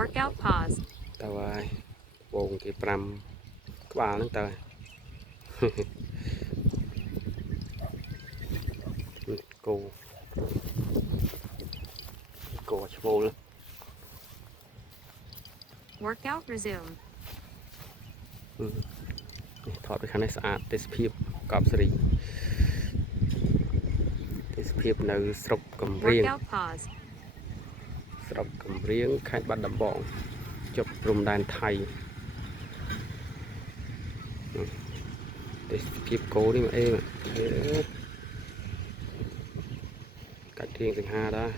Workout paused. តើហើยวងគេ5ក្បាលហ្នឹងតើគោគោឈ្មោល Workout resumed. ថតពីខាងនេះស្អាតទេសភាពកប់សេរីទេសភាពនៅស្រុកកំរៀង Workout paused. ស្រុកកំរៀងខេត្តបាត់ដំបងជប់ព្រំដែនថៃទេសភាពគោនេះមកអេកាច់ធៀងសង្ហាដែរ